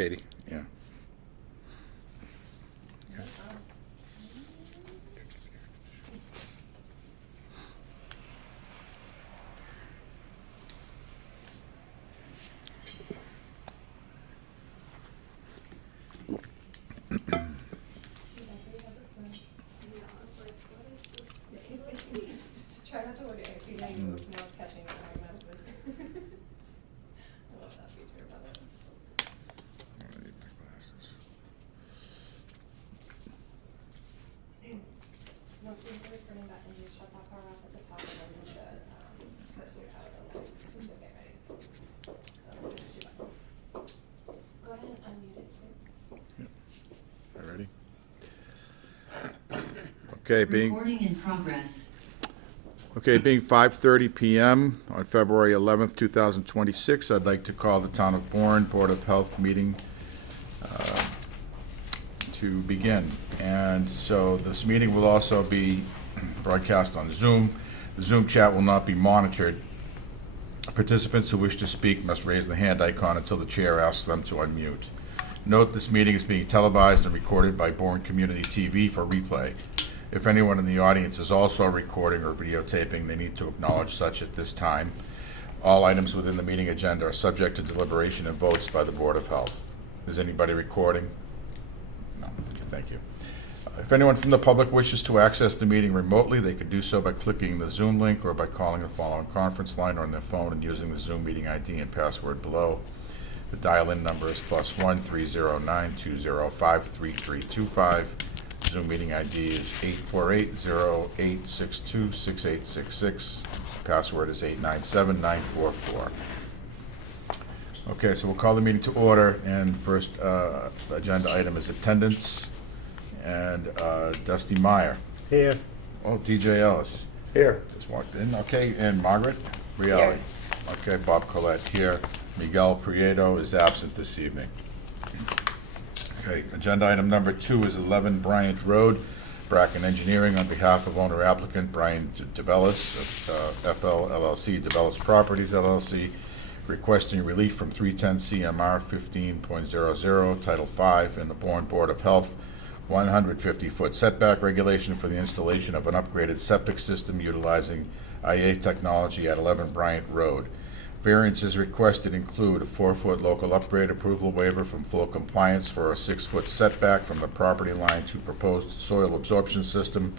Katie? Yeah. Okay. Try not to look at it. See, now you look, now it's catching it automatically. I love that feature about it. I need my glasses. So once we finish printing that, and just shut that power off at the top, and then move the cursor out of the light. Just get ready. So push your button. Go ahead and unmute it too. All ready? Okay, Recording in progress. being 5:30 p.m. on February 11th, 2026, I'd like to call the Town of Bourne Board of Health meeting to begin. And so this meeting will also be broadcast on Zoom. The Zoom chat will not be monitored. Participants who wish to speak must raise the hand icon until the chair asks them to unmute. Note this meeting is being televised and recorded by Bourne Community TV for replay. If anyone in the audience is also recording or videotaping, they need to acknowledge such at this time. All items within the meeting agenda are subject to deliberation and votes by the Board of Health. Is anybody recording? No. Okay, thank you. If anyone from the public wishes to access the meeting remotely, they could do so by clicking the Zoom link or by calling the following conference line or on their phone and using the Zoom meeting ID and password below. The dial-in number is +1 309 205 3325. Zoom meeting ID is 848-0862-6866. Password is 897944. Okay, so we'll call the meeting to order, and first agenda item is attendance. And Dusty Meyer. Here. Oh, DJ Ellis. Here. Just walked in. Okay, and Margaret Rialli. Okay, Bob Collette here. Miguel Prieto is absent this evening. Okay, agenda item number 2 is 11 Bryant Road, Bracken Engineering, on behalf of owner applicant Brian DeBellis of FL LLC, DeBellis Properties LLC, requesting relief from 310 CMR 15.00, Title 5, in the Bourne Board of Health 150-foot setback regulation for the installation of an upgraded septic system utilizing IA technology at 11 Bryant Road. Variances requested include a 4-foot local upgrade approval waiver from full compliance for a 6-foot setback from the property line to proposed soil absorption system,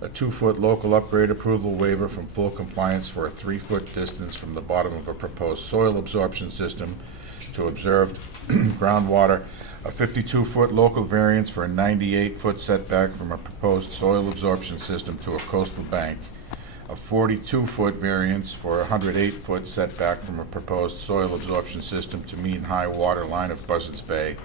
a 2-foot local upgrade approval waiver from full compliance for a 3-foot distance from the bottom of a proposed soil absorption system to observed groundwater, a 52-foot local variance for a 98-foot setback from a proposed soil absorption system to a coastal bank, a 42-foot variance for a 108-foot setback from a proposed soil absorption system to mean high water line of Buzzards Bay,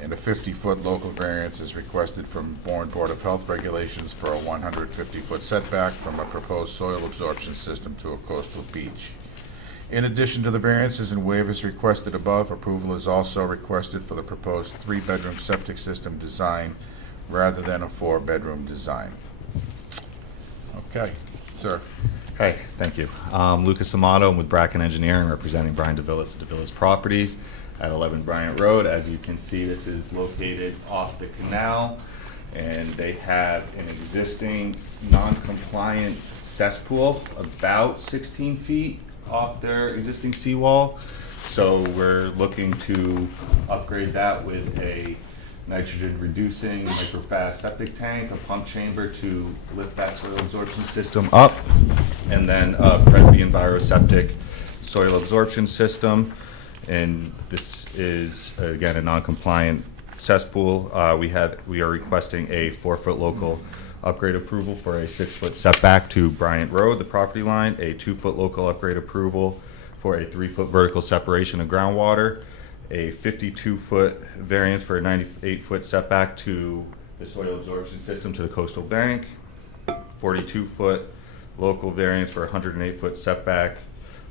and a 50-foot local variance is requested from Bourne Board of Health regulations for a 150-foot setback from a proposed soil absorption system to a coastal beach. In addition to the variances and waivers requested above, approval is also requested for the proposed 3-bedroom septic system design rather than a 4-bedroom design. Okay. Sir. Hi, thank you. Lucas Amato, I'm with Bracken Engineering, representing Brian DeVillis of DeVillis Properties at 11 Bryant Road. As you can see, this is located off the canal, and they have an existing non-compliant cesspool about 16 feet off their existing seawall. So we're looking to upgrade that with a nitrogen reducing microfast septic tank, a pump chamber to lift that soil absorption system up, and then a Presby EnviroSeptic soil absorption system. And this is again a non-compliant cesspool. We are requesting a 4-foot local upgrade approval for a 6-foot setback to Bryant Road, the property line, a 2-foot local upgrade approval for a 3-foot vertical separation of groundwater, a 52-foot variance for a 98-foot setback to the soil absorption system to the coastal bank, 42-foot local variance for a 108-foot setback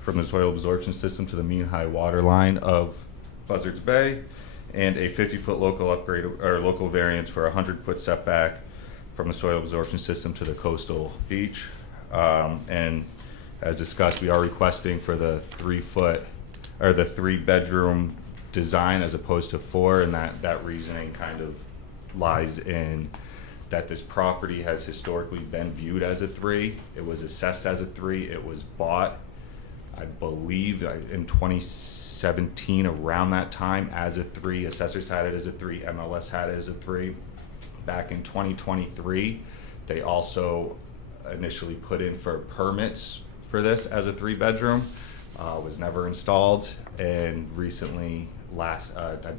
from the soil absorption system to the mean high water line of Buzzards Bay, and a 50-foot local upgrade or local variance for a 100-foot setback from the soil absorption system to the coastal beach. And as discussed, we are requesting for the 3-bedroom design as opposed to 4, and that reasoning kind of lies in that this property has historically been viewed as a 3. It was assessed as a 3. It was bought, I believe, in 2017, around that time, as a 3. Assessors had it as a 3. MLS had it as a 3. Back in 2023, they also initially put in for permits for this as a 3-bedroom. Was never installed, and recently, I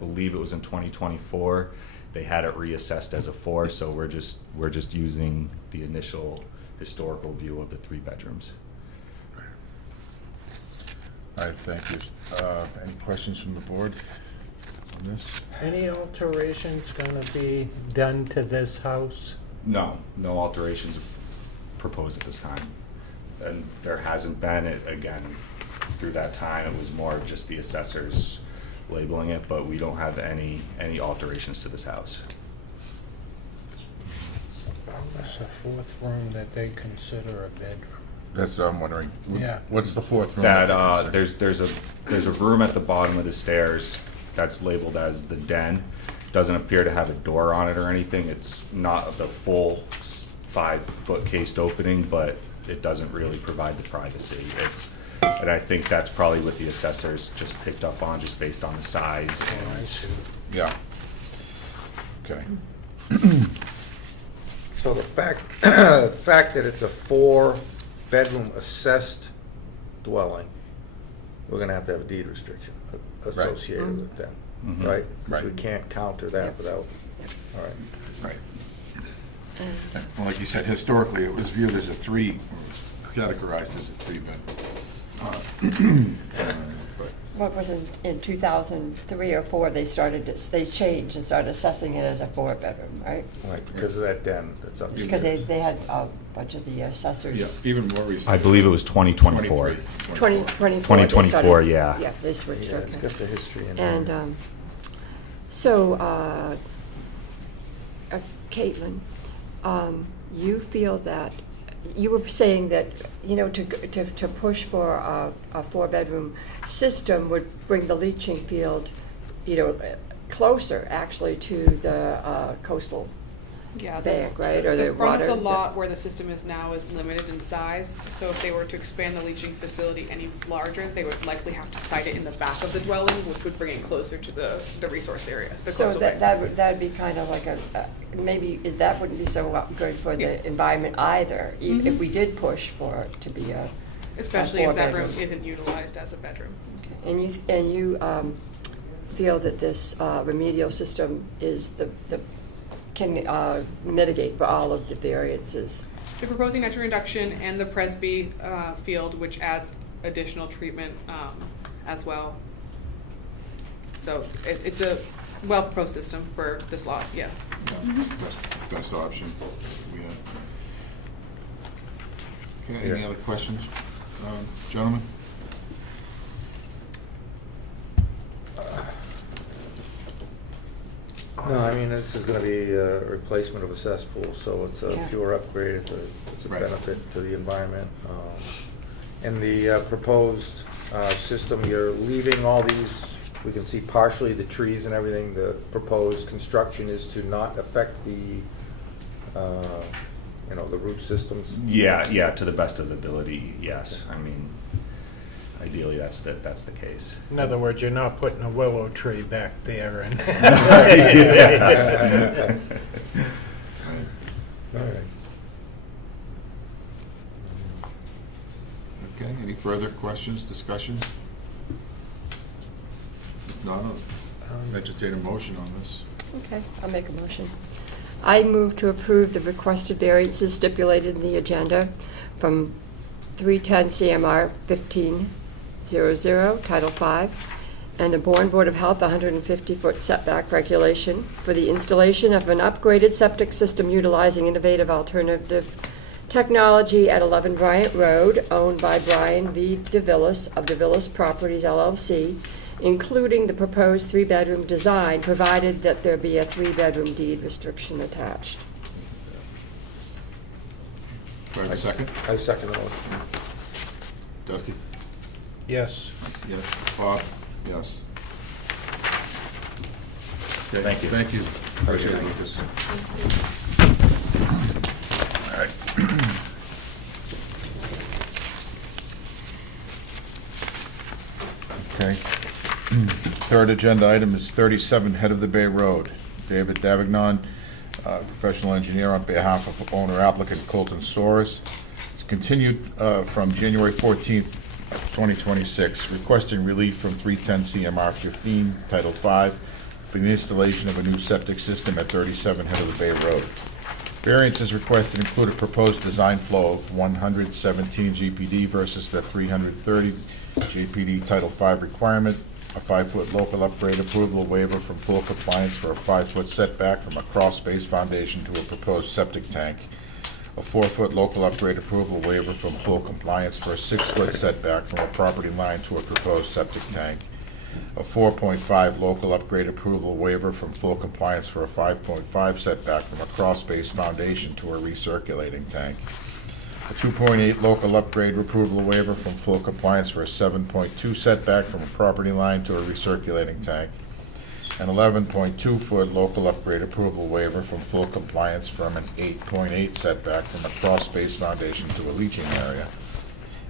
believe it was in 2024, they had it reassessed as a 4. So we're just using the initial historical view of the 3 bedrooms. All right, thank you. Any questions from the board on this? Any alterations gonna be done to this house? No alterations proposed at this time, and there hasn't been. It again, through that time, it was more just the assessors labeling it, but we don't have any alterations to this house. It's a 4th room that they consider a bedroom. That's what I'm wondering. Yeah. What's the 4th room? That they consider? there's a room at the bottom of the stairs that's labeled as the den. Doesn't appear to have a door on it or anything. It's not the full 5-foot cased opening, but it doesn't really provide the privacy. And I think that's probably what the assessors just picked up on, just based on the size. Oh, I see. Yeah. Okay. So the fact that it's a 4-bedroom assessed dwelling, we're gonna have to have a deed restriction associated with them, Mhm. right? 'Cause Right. we can't counter that without, all right. Right. Well, like you said, historically, it was viewed as a 3, categorized as a 3-bed. What was in 2003 or 4, they changed and started assessing it as a 4-bedroom, right? Right, because of that den that's Because upstairs. they had a bunch of the assessors. Yeah, even more recent. I believe it was 2024. 2024. 2024, yeah. Yeah, they switched, Yeah, it's okay. got the history in there. And so, Caitlin, you feel that, you were saying that, to push for a 4-bedroom system would bring the leaching field, closer actually to the coastal Yeah, bank, right, or the the front water. of the lot where the system is now is limited in size, so if they were to expand the leaching facility any larger, they would likely have to site it in the back of the dwelling, which would bring it closer to the resource area, the So coastal bank. that'd be kind of like maybe, that wouldn't be so good for Yeah. the environment either, if Mhm. we did push for it to be a Especially if that room 4-bedroom. isn't utilized as a bedroom. And you feel that this remedial system can mitigate for all of the variances? They're proposing nitrogen reduction and the Presby field, which adds additional treatment as well. So it's a well-proposed system for this lot, yeah. Yeah, best option. Yeah. Okay, any Yeah. other questions, gentlemen? No, I mean, this is gonna be a replacement of a cesspool, so it's a Yeah. pure upgrade, it's a Right. benefit to the environment. And the proposed system, you're leaving all these, we can see partially the trees and everything. The proposed construction is to not affect the, the root systems. Yeah, to the best of the ability, yes. I mean, ideally, that's the case. In other words, you're not putting a willow tree back there and. All right. Okay, any further questions, discussion? If not, I'll entertain a motion on this. Okay, I'll make a motion. I move to approve the requested variances stipulated in the agenda from 310 CMR 1500, Title 5, and the Bourne Board of Health 150-foot setback regulation for the installation of an upgraded septic system utilizing innovative alternative technology at 11 Bryant Road, owned by Brian V. DeVillis of DeVillis Properties LLC, including the proposed 3-bedroom design, provided that there be a 3-bedroom deed restriction attached. Do I have a second? I second the motion. Dusty? Yes. Yes. Bob? Yes. Okay, Thank you. Thank you. Appreciate it, Lucas. All right. Okay. Third agenda item is 37 Head of the Bay Road. David Davignon, professional engineer on behalf of owner applicant Colton Soares. It's continued from January 14th, 2026, requesting relief from 310 CMR 15, Title 5, for the installation of a new septic system at 37 Head of the Bay Road. Variances requested include a proposed design flow of 117 GPD versus the 330 GPD Title 5 requirement, a 5-foot local upgrade approval waiver from full compliance for a 5-foot setback from a crawl-space foundation to a proposed septic tank, a 4-foot local upgrade approval waiver from full compliance for a 6-foot setback from a property line to a proposed septic tank, a 4.5 local upgrade approval waiver from full compliance for a 5.5 setback from a crawl-space foundation to a recirculating tank, a 2.8 local upgrade approval waiver from full compliance for a 7.2 setback from a property line to a recirculating tank, an 11.2-foot local upgrade approval waiver from full compliance from an 8.8 setback from a crawl-space foundation to a leaching area,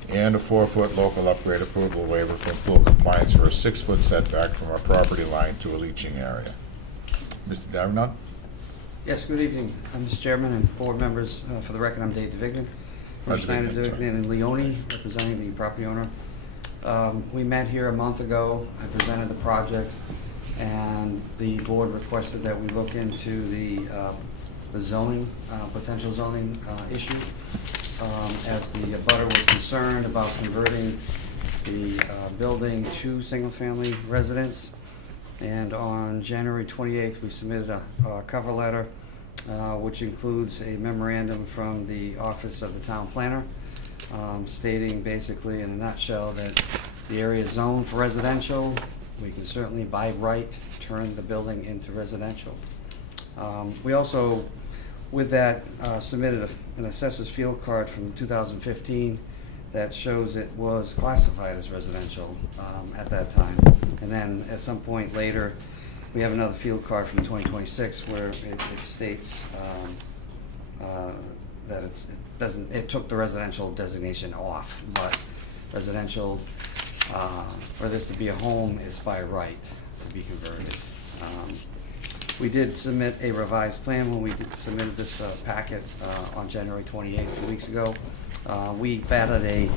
and a 4-foot local upgrade approval waiver from full compliance for a 6-foot setback from a property line to a leaching area. Mr. Davignon? Yes, good evening, Mr. Chairman and board members. For the record, I'm Dave DeVignan from Schneider, DeVignan and Leone, representing the property owner. We met here a month ago. I presented the project, and the board requested that we look into the zoning, potential zoning issue, as the abutter was concerned about converting the building to single-family residence. And on January 28th, we submitted a cover letter, which includes a memorandum from the Office of the Town Planner, stating basically in a nutshell that the area is zoned for residential. We can certainly by right turn the building into residential. We also, with that, submitted an assessor's field card from 2015 that shows it was classified as residential at that time. And then at some point later, we have another field card from 2026 where it states that it took the residential designation off, but residential, for this to be a home, is by right to be converted. We did submit a revised plan when we submitted this packet on January 28th, 2 weeks ago. We've added if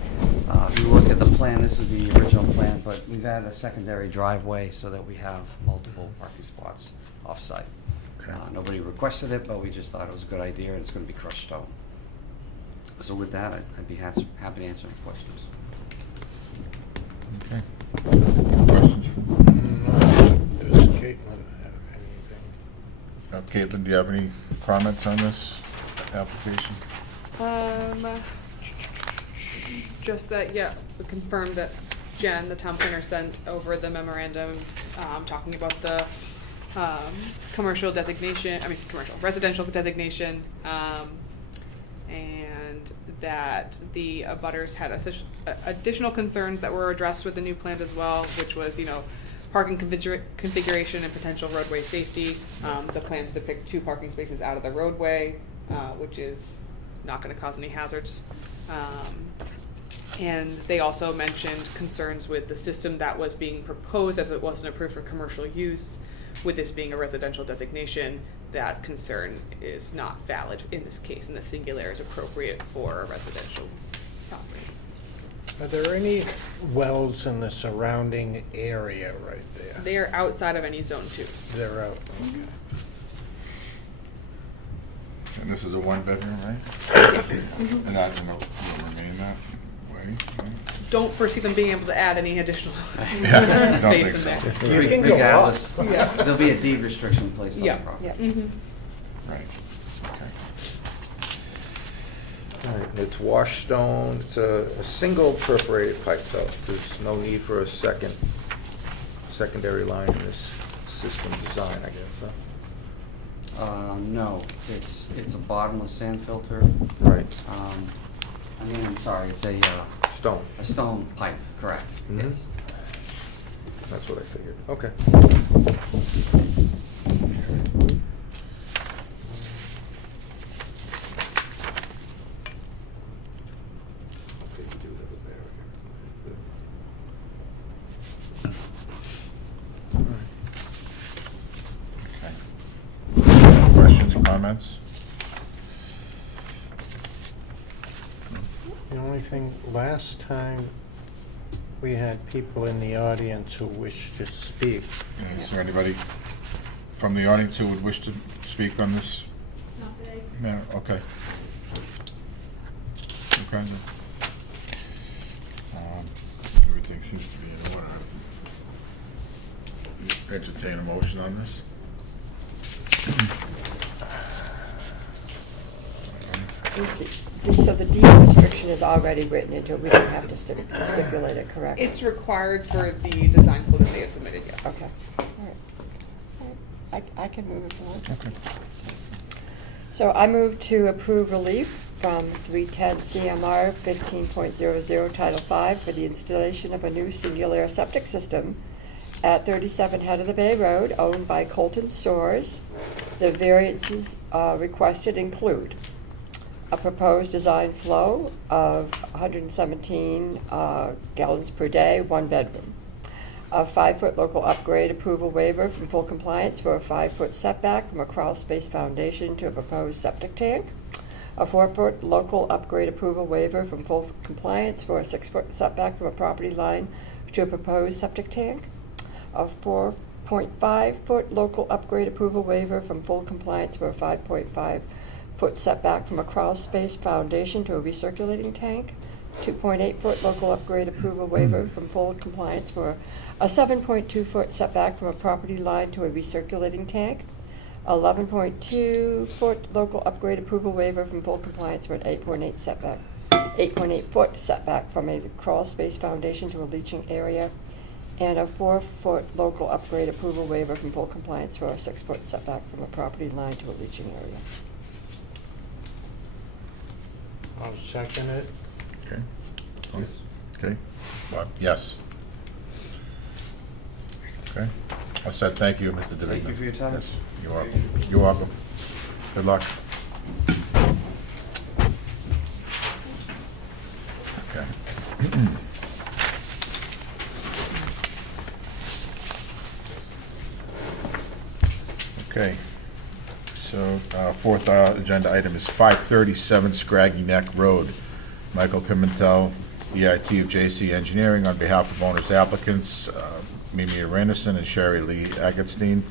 you look at the plan, this is the original plan, but we've added a secondary driveway so that we have multiple parking spots off-site. Okay. Nobody requested it, but we just thought it was a good idea, and it's going to be crushed stone. So with that, I'd be happy to answer any questions. Okay. Questions? Does Caitlin have anything? Caitlin, do you have any comments on this application? Just that, yeah, we confirmed that Jen, the town planner, sent over the memorandum, talking about the, residential designation, and that the abutters had additional concerns that were addressed with the new plans as well, which was, parking configuration and potential roadway safety. The plans depict 2 parking spaces out of the roadway, which is not going to cause any hazards. And they also mentioned concerns with the system that was being proposed, as it wasn't approved for commercial use. With this being a residential designation, that concern is not valid in this case, and the singular is appropriate for a residential property. Are there any wells in the surrounding area right there? They are outside of any zone 2s. They're out, okay. And this is a 1-bedroom, right? Yes. And that will remain that way, right? Don't foresee them being able to add any additional Don't space think in there. so. You can go up. Regardless, Yeah. there'll be a deed restriction placed on the Yeah. property. Right. Okay. All right, it's washed stone, it's a single perforated pipe though. There's no need for a secondary line in this system design, I guess, huh? No, it's a bottomless sand filter. Right, I'm sorry, it's a stone, stone pipe, correct, Mhm. yes. that's what I figured, okay. Okay. Questions, comments? The only thing, last time, we had people in the audience who wished to speak. Is there anybody from the audience who would wish to speak on this? Not today. No, okay. Okay. Everything seems to be in order. Entertain a motion on this? So the deed restriction is already written into it, we don't have to stipulate it, correct? It's required for the design code that they have submitted, yes. Okay, all right. All right. I can move it forward. Okay. So I move to approve relief from 310 CMR 15.00 Title 5 for the installation of a new singular septic system at 37 Head of the Bay Road, owned by Colton Soares. The variances requested include a proposed design flow of 117 gallons per day, 1 bedroom. A 5-foot local upgrade approval waiver from full compliance for a 5-foot setback from a crawl space foundation to a proposed septic tank. A 4-foot local upgrade approval waiver from full compliance for a 6-foot setback from a property line to a proposed septic tank. A 4.5-foot local upgrade approval waiver from full compliance for a 5.5-foot setback from a crawl space foundation to a recirculating tank. 2.8-foot local upgrade approval waiver from full compliance for a 7.2-foot setback from a property line to a recirculating tank. 11.2-foot local upgrade approval waiver from full compliance for an 8.8-foot setback from a crawl space foundation to a leaching area. And a 4-foot local upgrade approval waiver from full compliance for a 6-foot setback from a property line to a leaching area. I'll second it. Okay. Okay. Bob? Yes. Okay. I said thank you, Mr. DeVigna. Thank you for your time. Yes, you're welcome. You're welcome. Good luck. Okay. Okay. So, fourth agenda item is 537 Scraggy Neck Road. Michael Pimentel, EIT of JC Engineering, on behalf of owners applicants, Mimi Aranison and Sherry Lee Agatstein,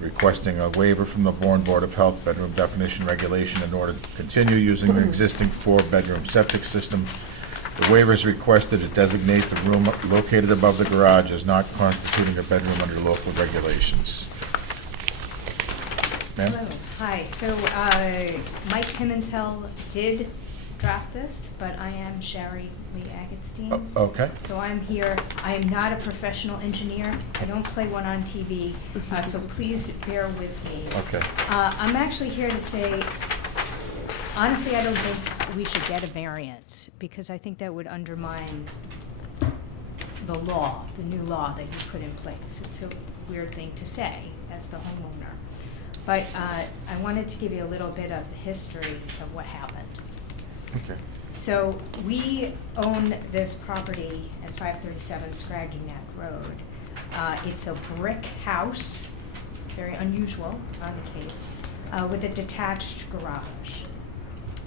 requesting a waiver from the Bourne Board of Health bedroom definition regulation in order to continue using the existing 4-bedroom septic system. The waiver is requested to designate the room located above the garage as not constituting a bedroom under local regulations. Ma'am? Hello, hi. So Mike Pimentel did draft this, but I am Sherry Lee Agatstein. Okay. So I'm here. I am not a professional engineer. I don't play one on TV, so please bear with me. Okay. I'm actually here to say, honestly, I don't think we should get a variance, because I think that would undermine the law, the new law that you put in place. It's a weird thing to say as the homeowner. But I wanted to give you a little bit of the history of what happened. Okay. So we own this property at 537 Scraggy Neck Road. It's a brick house, very unusual on the Cape, with a detached garage.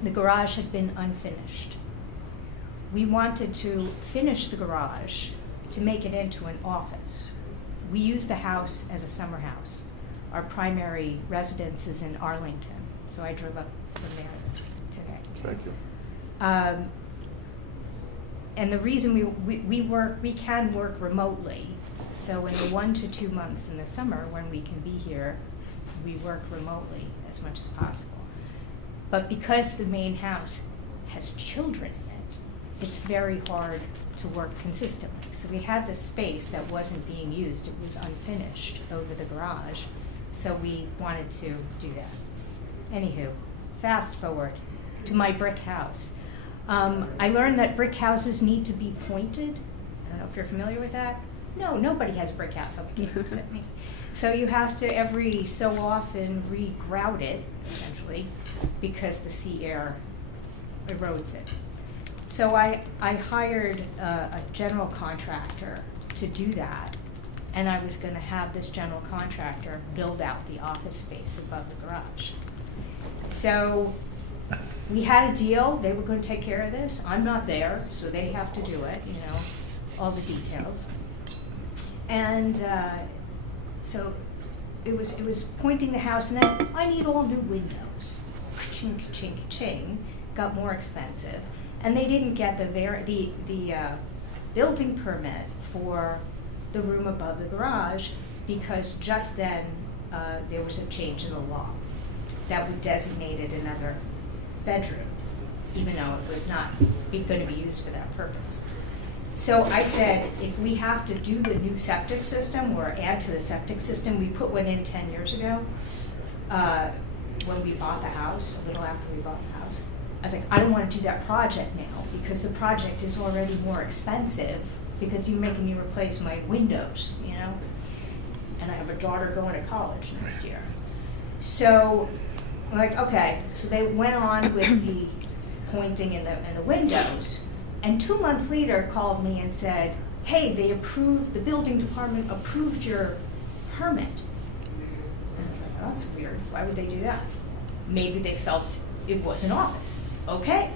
The garage had been unfinished. We wanted to finish the garage to make it into an office. We use the house as a summer house. Our primary residence is in Arlington, so I drove up from there today. Thank you. And the reason we can work remotely. So in the 1 to 2 months in the summer when we can be here, we work remotely as much as possible. But because the main house has children in it, it's very hard to work consistently. So we had this space that wasn't being used. It was unfinished over the garage. So we wanted to do that. Anywho, fast forward to my brick house. I learned that brick houses need to be pointed. I don't know if you're familiar with that. No, nobody has a brick house up here except me. So you have to every so often re-grout it, essentially, because the sea air erodes it. So I hired a general contractor to do that, and I was gonna have this general contractor build out the office space above the garage. So we had a deal, they were gonna take care of this. I'm not there, so they have to do it, you know, all the details. And so it was pointing the house, and then I need all new windows. Chink, chink, ching, got more expensive. And they didn't get the building permit for the room above the garage because just then there was a change in the law that would designate it another bedroom, even though it was not going to be used for that purpose. So I said, if we have to do the new septic system or add to the septic system, we put one in 10 years ago when we bought the house, a little after we bought the house. I was like, I don't want to do that project now because the project is already more expensive because you're making me replace my windows, you know? And I have a daughter going to college next year. So I'm like, okay. So they went on with the pointing in the windows. And 2 months later called me and said, hey, the building department approved your permit. And I was like, oh, that's weird. Why would they do that? Maybe they felt it was an office. Okay,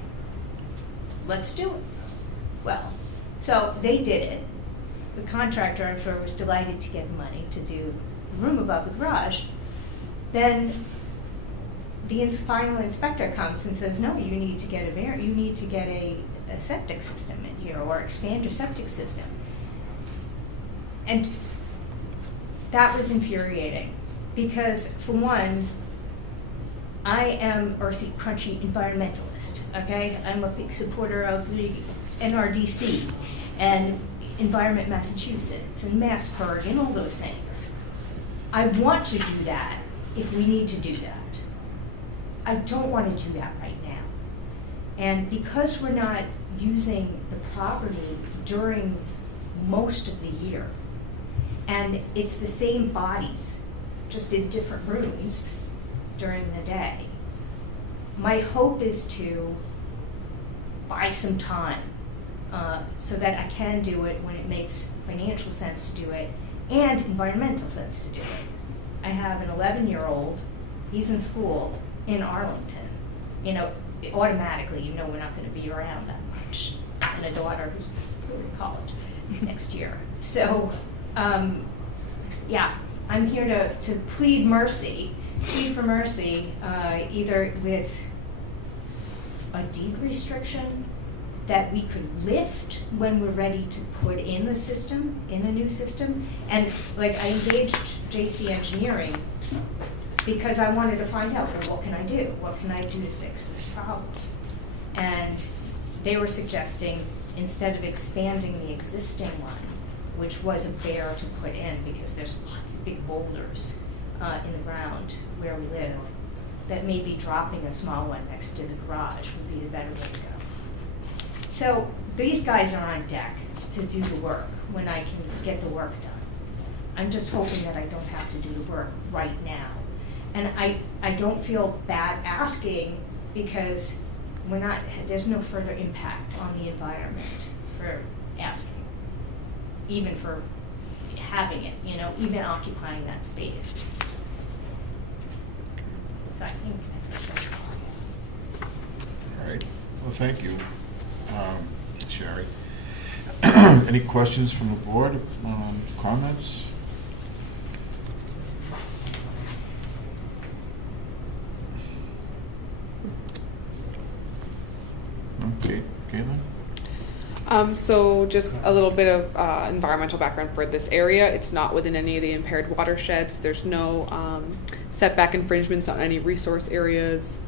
let's do it. Well, so they did it. The contractor, I'm sure, was delighted to get the money to do the room above the garage. Then the final inspector comes and says, no, you need to get a septic system in here or expand your septic system. And that was infuriating because, for one, I am earthy, crunchy environmentalist, okay? I'm a big supporter of the NRDC and Environment Massachusetts and MassPIRG and all those things. I want to do that if we need to do that. I don't want to do that right now. And because we're not using the property during most of the year, and it's the same bodies, just in different rooms during the day, my hope is to buy some time so that I can do it when it makes financial sense to do it and environmental sense to do it. I have an 11-year-old, he's in school in Arlington. You know, automatically you know we're not going to be around that much. And a daughter who's going to college next year. So, yeah, I'm here to plead for mercy, either with a deed restriction that we could lift when we're ready to put in the system, in a new system. And like I engaged JC Engineering because I wanted to find out, well, what can I do? What can I do to fix this problem? And they were suggesting, instead of expanding the existing one, which was a bear to put in because there's lots of big boulders in the ground where we live, that maybe dropping a small one next to the garage would be the better way to go. So these guys are on deck to do the work when I can get the work done. I'm just hoping that I don't have to do the work right now. And I don't feel bad asking because there's no further impact on the environment for asking, even for having it, you know, even occupying that space. So I think that's all I have. All right, well, thank you, Sherry. Any questions from the board, comments? Okay, Caitlin? So just a little bit of environmental background for this area. It's not within any of the impaired watersheds. There's no setback infringements on any resource areas.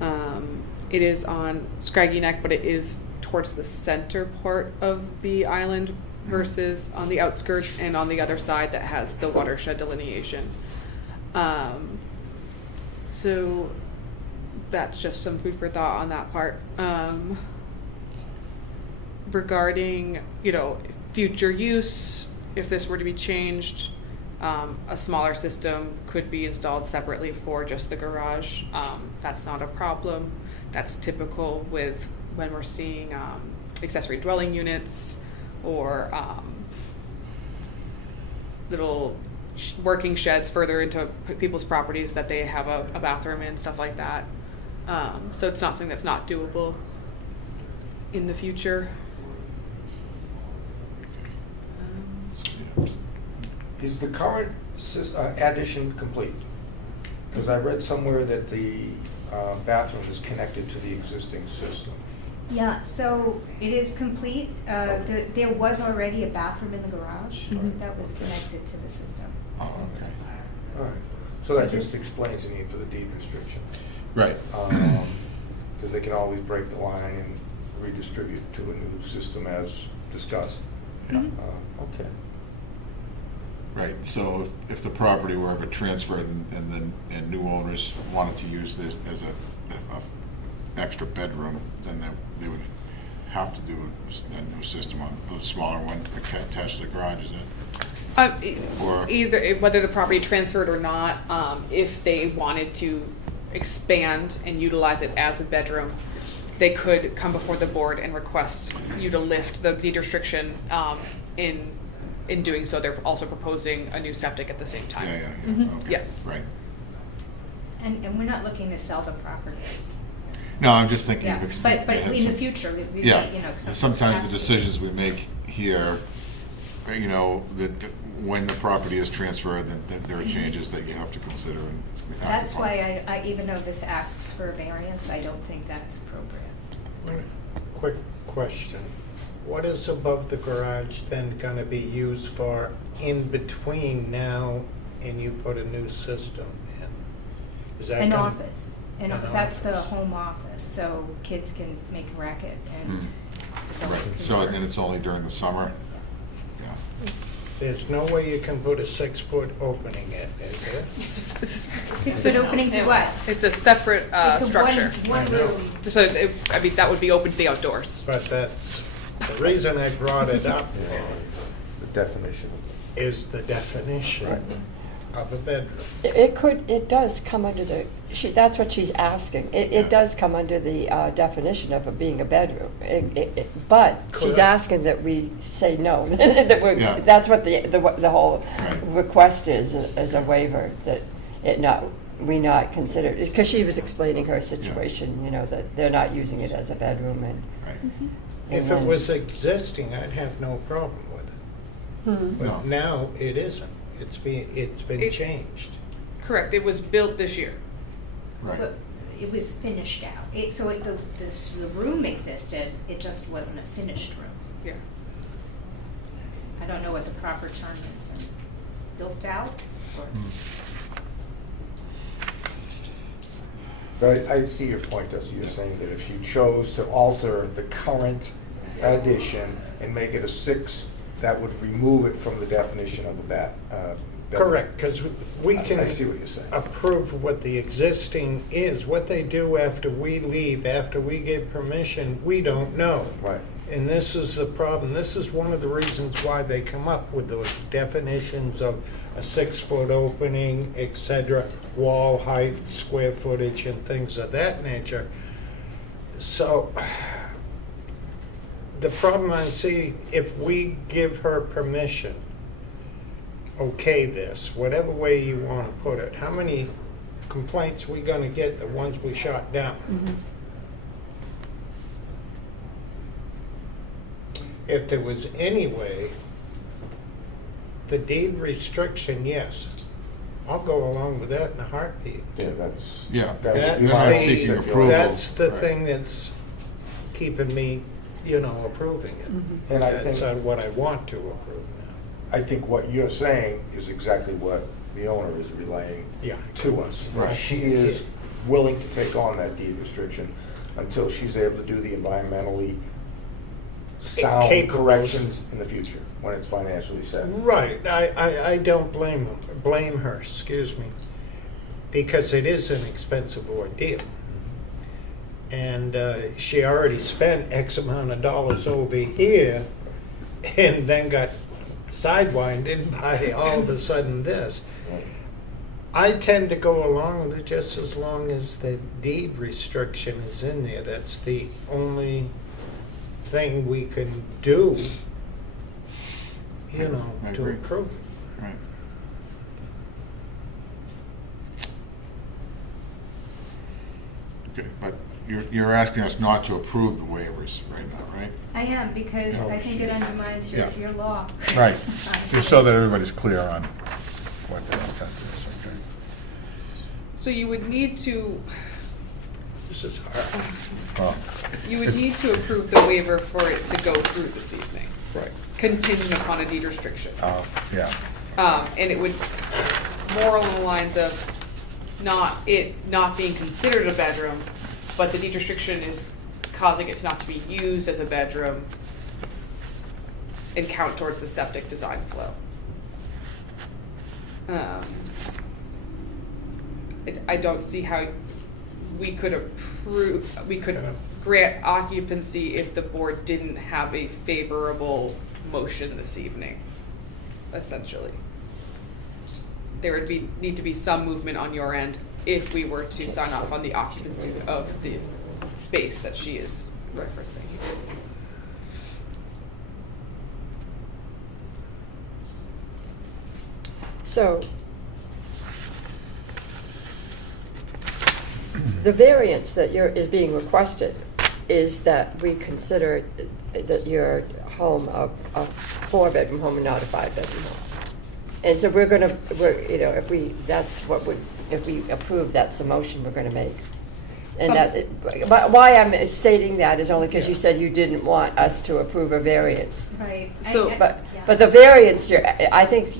It is on Scraggy Neck, but it is towards the center part of the island versus on the outskirts and on the other side that has the watershed delineation. So that's just some food for thought on that part. Regarding, you know, future use, if this were to be changed, a smaller system could be installed separately for just the garage. That's not a problem. That's typical with when we're seeing accessory dwelling units or little working sheds further into people's properties that they have a bathroom in, stuff like that. So it's not something that's not doable in the future. Is the current addition complete? Because I read somewhere that the bathroom is connected to the existing system. Yeah, so it is complete. There was already a bathroom in the garage that was connected to the system. Oh, okay. All right. So that So just this- explains the need for the deed restriction. Right. Because they can always break the line and redistribute to a new system as discussed. Mhm. Okay. Right, so if the property were ever transferred and new owners wanted to use this as a extra bedroom, then they would have to do a new system on a smaller one attached to the garage, is it? Or- Either, whether the property transferred or not, if they wanted to expand and utilize it as a bedroom, they could come before the board and request you to lift the deed restriction. In doing so, they're also proposing a new septic at the same time. Yeah, okay. Yes. Right. And we're not looking to sell the property. No, I'm just thinking. Yeah, because but they had in the some- future, we Yeah, you know. sometimes the decisions we make here, you know, that when the property is transferred, then there are changes that you have to consider and act That's upon. why I, even though this asks for a variance, I don't think that's appropriate. Quick question. What is above the garage then gonna be used for in between now and you put a new system in? Is that An gonna- office, that's the home office, so kids can make a racket and. Right, adults can so, work. and it's only during the summer? Yeah. There's no way you can put a 6-foot opening in, is there? 6-foot opening to what? It's a separate It's a structure. one I know. room. So, I mean, that would be open to the outdoors. But that's, the reason I brought it up The definition. is the definition of a bedroom. It does come under that's what she's asking. Yeah. It does come under the definition of it being a bedroom. But she's Correct. asking that we say no. That Yeah. that's what the whole Right. request is a waiver, that we not consider, because she was explaining her situation, you know, that they're not using it as a bedroom and. Right. If it was existing, I'd have no problem with it. Hmm. No. But now it isn't. It's been It- changed. Correct, it was built this year. Right. But it was finished out. The room existed, it just wasn't a finished room. Yeah. I don't know what the proper term is. Built out or? But I see your point, Dusty. You're saying that if she chose to alter the current addition and make it a 6, that would remove it from the definition of a bedroom. Correct, because we can I see what you're saying. approve what the existing is. What they do after we leave, after we give permission, we don't know. Right. And this is the problem. This is one of the reasons why they come up with those definitions of a 6-foot opening, et cetera, wall height, square footage, and things of that nature. So the problem I see, if we give her permission, okay this, whatever way you want to put it, how many complaints we gonna get, the ones we shot down? If there was any way, the deed restriction, yes, I'll go along with that in a heartbeat. Yeah, that's. Yeah. that's That's You're not the- seeking the- approval. That's the Right. thing that's keeping me, approving it. And I That's think, what I want to approve now. I think what you're saying is exactly what the owner is relaying Yeah. to us. Right. She is willing to take on that deed restriction until she's able to do the environmentally sound Capable. corrections in the future, when it's financially set. Right, I don't blame her, excuse me, because it is an expensive ordeal. And she already spent X amount of dollars over here and then got Sidewind didn't buy all of a sudden this. I tend to go along with it just as long as the deed restriction is in there. That's the only thing we can do, you know, I to agree. approve it. Right. Okay, but you're asking us not to approve the waivers right now, right? I am, because Oh, I think it jeez. undermines Yeah. your law. Right, Honestly. just so that everybody's clear on what their intent is, okay? So you would need to, This is hard. Well, you would it's- need to approve the waiver for it to go through this evening, Right, contingent upon a deed restriction. yeah, And it would more along the lines of not being considered a bedroom, but the deed restriction is causing it not to be used as a bedroom and count towards the septic design flow. I don't see how we could grant occupancy if the board didn't have a favorable motion this evening, essentially. There would need to be some movement on your end if we were to sign off on the occupancy of the space that she is referencing. So, the variance that is being requested is that we consider that your home a four-bedroom home and not a five-bedroom home. And so we're, you know, if we approve, that's the motion we're gonna make. And but why I'm stating that is only because you said you didn't want us to approve a variance. Right. So- But the variance, I think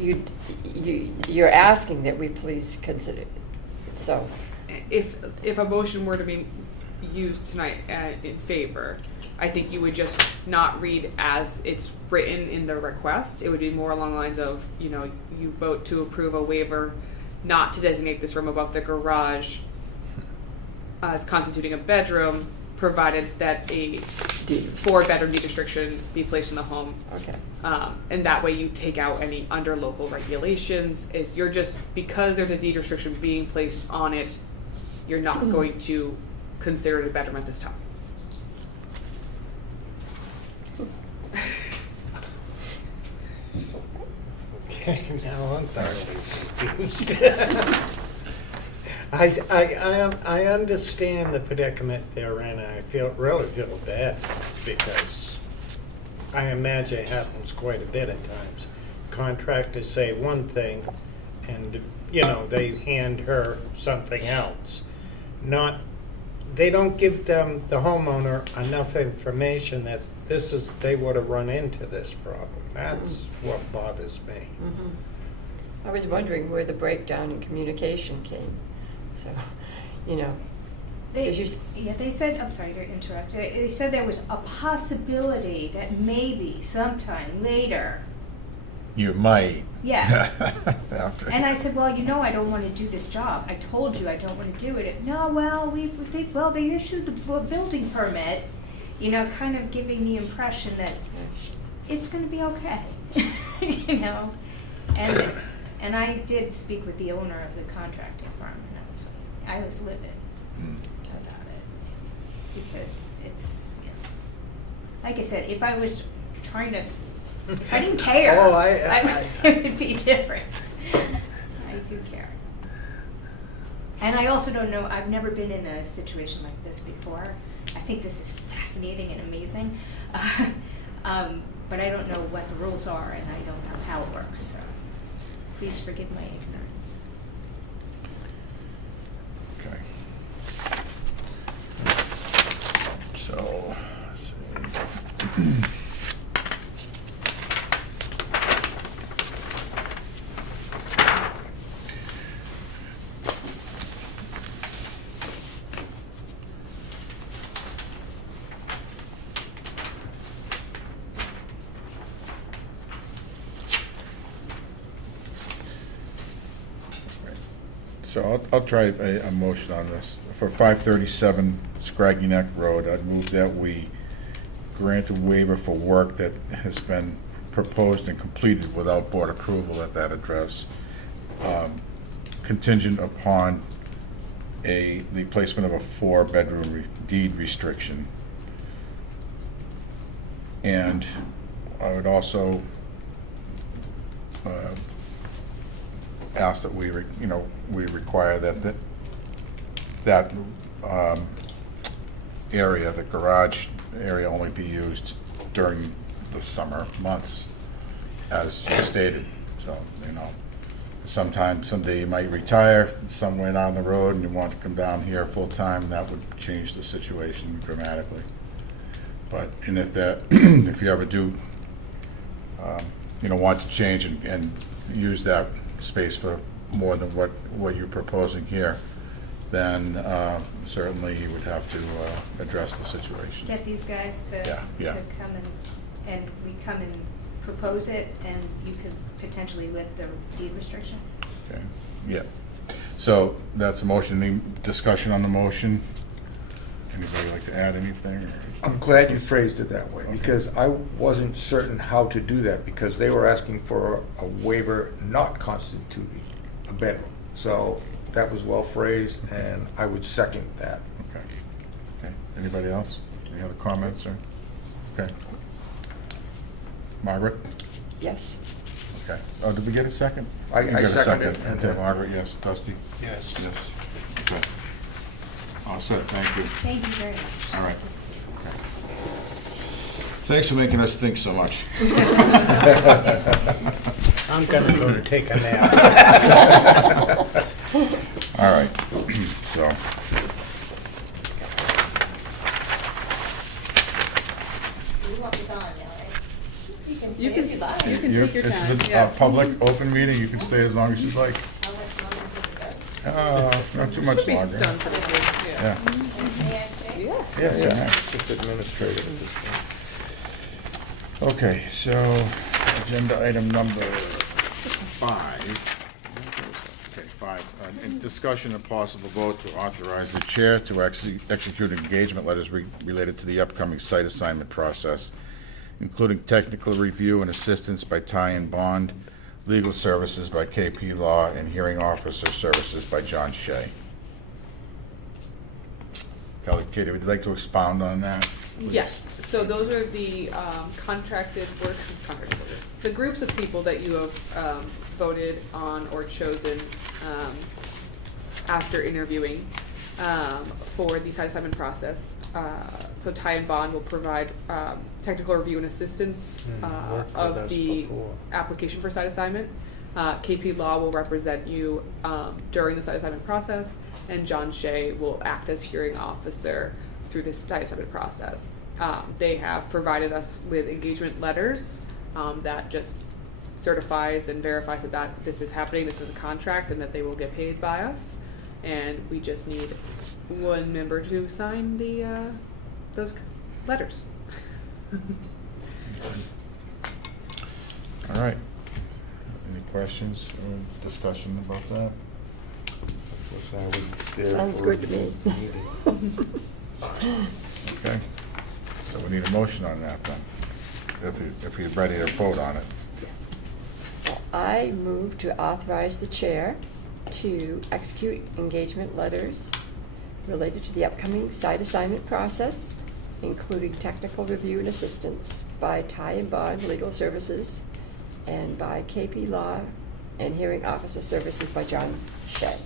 you're asking that we please consider, so. If a motion were to be used tonight in favor, I think you would just not read as it's written in the request. It would be more along the lines of, you know, you vote to approve a waiver not to designate this room above the garage as constituting a bedroom, provided that a four-bedroom deed restriction be placed in the home. Okay. And that way you take out any under local regulations. You're just, because there's a deed restriction being placed on it, you're not going to consider it a bedroom at this time. Okay, now I'm thoroughly confused. I understand the predicament they're in, and I really feel bad, because I imagine it happens quite a bit at times. Contractors say one thing, and, you know, they hand her something else. They don't give them, the homeowner, enough information that they would have run into this problem. That's what bothers me. I was wondering where the breakdown in communication came, so, you know. They said, I'm sorry to interrupt, they said there was a possibility that maybe sometime later. you might. Yeah. After. And I said, well, you know, I don't want to do this job. I told you I don't want to do it. No, well, they issued the building permit, you know, kind of giving the impression that it's going to be okay, you know. And I did speak with the owner of the contracting firm, and I was livid about it, because it's, you know, like I said, if I was trying to. If I didn't care, Oh, it would be different. I do care. And I also don't know, I've never been in a situation like this before. I think this is fascinating and amazing. But I don't know what the rules are, and I don't know how it works, so please forgive my ignorance. Okay. So, let's see. So I'll try a motion on this. For 537 Scraggy Neck Road, I'd move that we grant a waiver for work that has been proposed and completed without board approval at that address, contingent upon the placement of a 4-bedroom deed restriction. And I would also ask that we require that area, the garage area, only be used during the summer months, as you stated. So, someday you might retire somewhere down the road and you want to come down here full-time, that would change the situation dramatically. But, and if you ever do, want to change and use that space for more than what you're proposing here, then certainly you would have to address the situation. Get these guys to come and we come and propose it, and you could potentially lift the deed restriction? Okay, yeah. So that's a motion. Any discussion on the motion? Anybody like to add anything? Or? I'm glad you phrased it that way, because I wasn't certain how to do that, because they were asking for a waiver not constituting a bedroom. So that was well phrased, and I would second that. Okay. Okay. Anybody else? Any other comments? Or? Okay. Margaret? Yes. Okay. Oh, did we get a second? I You got a seconded it. Okay, Margaret, yes. Dusty? Yes. Yes. Okay. All set, thank you. Thank you very much. All right. Okay. Thanks for making us think so much. I'm gonna go take a nap. All right, so. You want me gone now, right? You can You stay can, if you'd like. you can You- take your this time. is a Yeah. public, open meeting, you can stay as long as you'd like. How much longer does it go? Not too much Should be longer. done pretty good, yeah. Yeah, May I stay? Yeah. yeah. Just administrative at this point. Okay, so agenda item number 5. Okay, 5. In discussion and possible vote to authorize the chair to execute engagement letters related to the upcoming site assignment process, including technical review and assistance by Ty and Bond, legal services by KP Law, and hearing officer services by John Shea. Kelly, Katie, would you like to expound on that? Yes, so those are the the groups of people that you have voted on or chosen after interviewing for the site assignment process. So Ty and Bond will provide technical review and assistance Worked with of us the before. application for site assignment. KP Law will represent you during the site assignment process, and John Shea will act as hearing officer through this site assignment process. They have provided us with engagement letters that just certifies and verifies that this is happening, this is a contract, and that they will get paid by us. And we just need one member to sign those letters. All right. Any questions or discussion about that? So I was there Sounds for good to me. the meeting. Okay. So we need a motion on that then, if you're ready to vote on it. I move to authorize the chair to execute engagement letters related to the upcoming site assignment process, including technical review and assistance by Ty and Bond Legal Services and by KP Law, and hearing officer services by John Shea.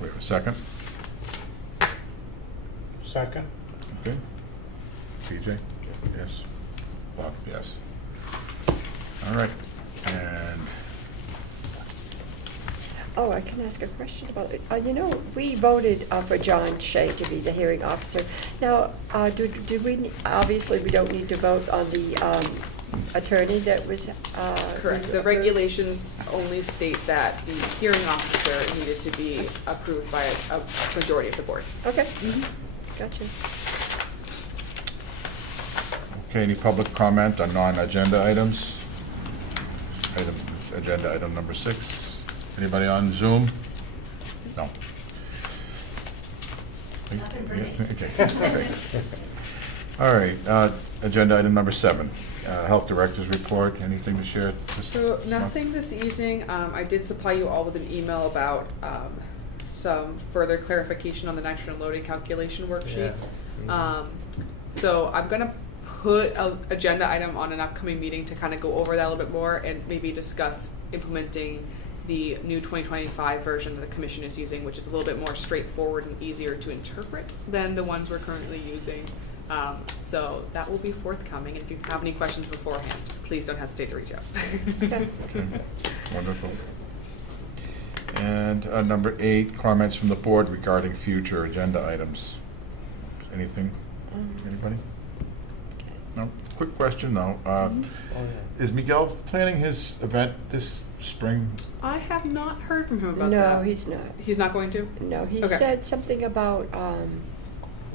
We have a second? Second? Okay. PJ? Yes. Bob, yes. All right. And Oh, I can ask a question about it. We voted for John Shea to be the hearing officer. Now, do we, obviously, we don't need to vote on the attorney that was... Correct. The regulations only state that the hearing officer needed to be approved by a majority of the board. Okay, gotcha. okay, any public comment on non-agenda items? Agenda item number 6. Anybody on Zoom? No. Nothing for me. Okay. All right, agenda item number 7. Health Director's Report, anything to share? So nothing this evening. I did supply you all with an email about some further clarification on the nitrogen loading calculation worksheet. So I'm gonna put an agenda item on an upcoming meeting to kind of go over that a little bit more and maybe discuss implementing the new 2025 version that the commission is using, which is a little bit more straightforward and easier to interpret than the ones we're currently using. So that will be forthcoming. If you have any questions beforehand, please don't hesitate to reach out. Okay, wonderful. And number 8, comments from the board regarding future agenda items. Anything? Anybody? No? Quick question though. Is Miguel planning his event this spring? I have not heard from him about No, that. he's not. He's not going to? No, he Okay. said something about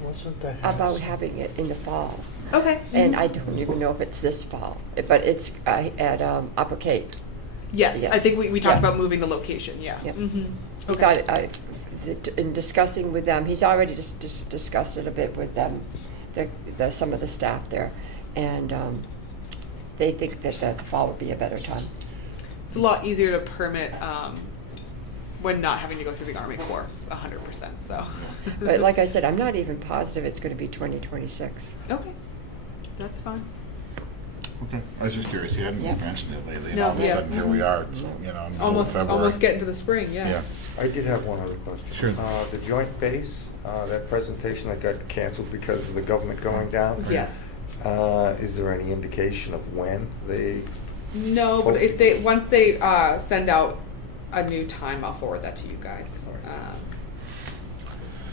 Wasn't that having it in the fall. Okay. And I don't even know if it's this fall, but it's at Upper Cape. Yes, Yes. I think we talked Yeah. about moving the location, yeah. Yep. Mm-hmm. He got, in discussing with them, he's already just discussed it a bit with them, some of the staff there, and they think that the fall would be a better time. It's a lot easier to permit when not having to go through the Army Corps 100%, so. But like I said, I'm not even positive it's gonna be 2026. Okay, that's fine. Okay, I was just curious, he hadn't Yeah. mentioned it lately, and No, all of a yeah. sudden, here we are, it's, No. you know, middle of Almost February. getting to the spring, yeah. Yeah. I did have one other question. Sure. The joint base, that presentation that got canceled because of the government going down. Yes. Is there any indication of when they? No, but if once they send out a new time, I'll forward that to you guys. All right.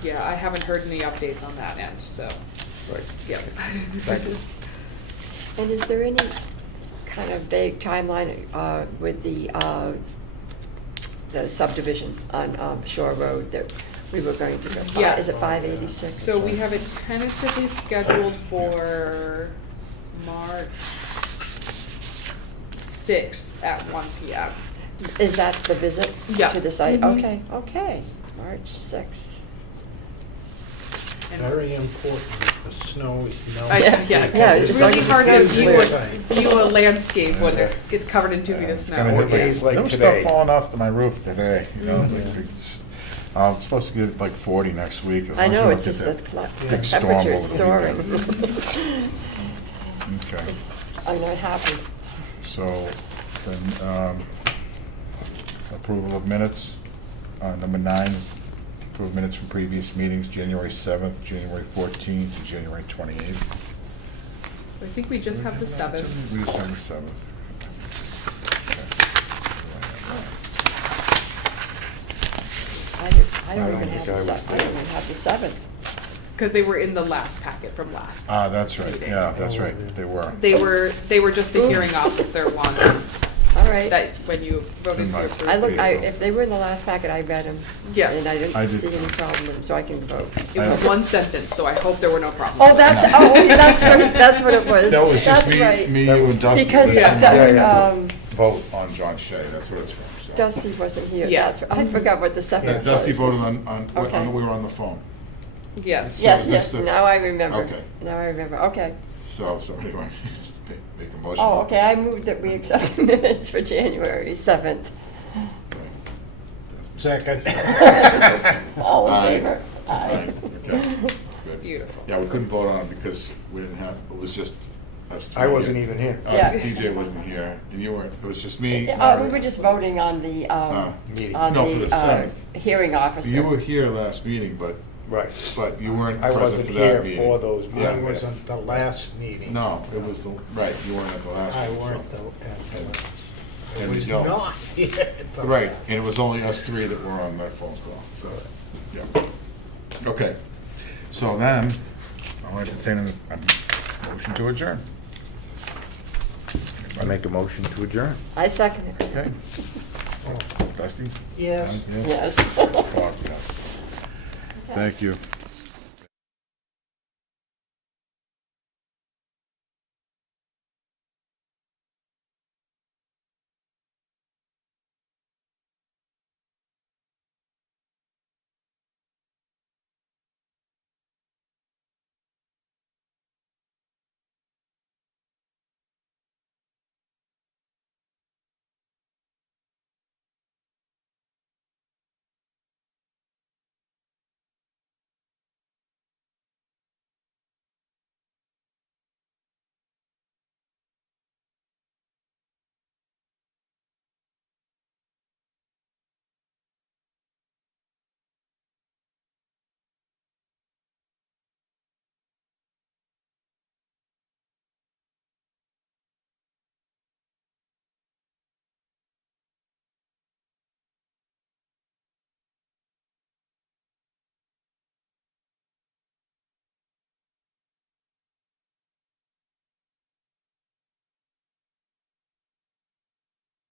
Yeah, I haven't heard any updates on that end, so, Right. yep. Thank you. And is there any kind of vague timeline with the subdivision on Shore Road that we were going to go? Yes. Is it 586? So we have it tentatively scheduled for March 6th at 1 p.m. Is that the visit Yeah. to the site? Mhm. Okay, okay, March 6th. And- very important that the snow is Yeah, Yeah, it's just really like hard to it's view a landscape when it's covered in 2 feet of It's snow. gonna hit Days like, like there was today. stuff falling off to my roof today, you know, Mhm. it's, I'm supposed to get like 40 next week. as I long as know, we it's don't just get the that big storm temperature over is the soaring. weekend. Okay, I'm not happy. so then, approval of minutes, number 9, approve minutes from previous meetings, January 7th, January 14th, and January 28th. I think we just have the 7th. We just have the 7th. I I don't don't even think have the I would- I don't even have the 7th. Because they were in the last packet from last. Ah, that's right, meeting. yeah, that's right, they were. They were just the hearing Oops. officer one All right. that when you voted to Tonight. approve. I look, Yeah. if they were in the last packet, I read them. Yes. And I I didn't did see too. any problem, so I can vote. It was one sentence, so I hope there were no problems. Oh, that's that's what it was. That was just That's me, right. me, you, and Dusty. Because Yeah. Vote on John Shea, that's what it's from, so. Dusty wasn't here. Yes. That's- I forgot what the Yeah, 7th was. Dusty voted Okay. we were on the phone. Yes. So Yes, is this yes, the- now I remember. Okay. Now I remember, okay. So anyway, just make a motion. Oh, okay, I moved that we accept the minutes for January 7th. Second. All in Aye. favor? Aye, okay, good. Beautiful. Yeah, we couldn't vote on it because we didn't have, it was just us three. I wasn't even here. Yeah. TJ wasn't here, and you weren't, it was just me. We were just voting on the, Meeting. No, for the 7th. hearing officer. You were here last meeting, but Right. you weren't I present wasn't for here that meeting. for those Yeah. I wasn't the last meeting. No, it was right, you weren't at the last one. I so. weren't at the last. I And was Miguel. not here at the Right, last. and it was only us 3 that were on that phone call, so, yeah. Okay, so then, I'll entertain a motion to adjourn. I make a motion to adjourn. I second it. Okay. Dusty? Yes. John? Yes. Bob, yes. Thank you.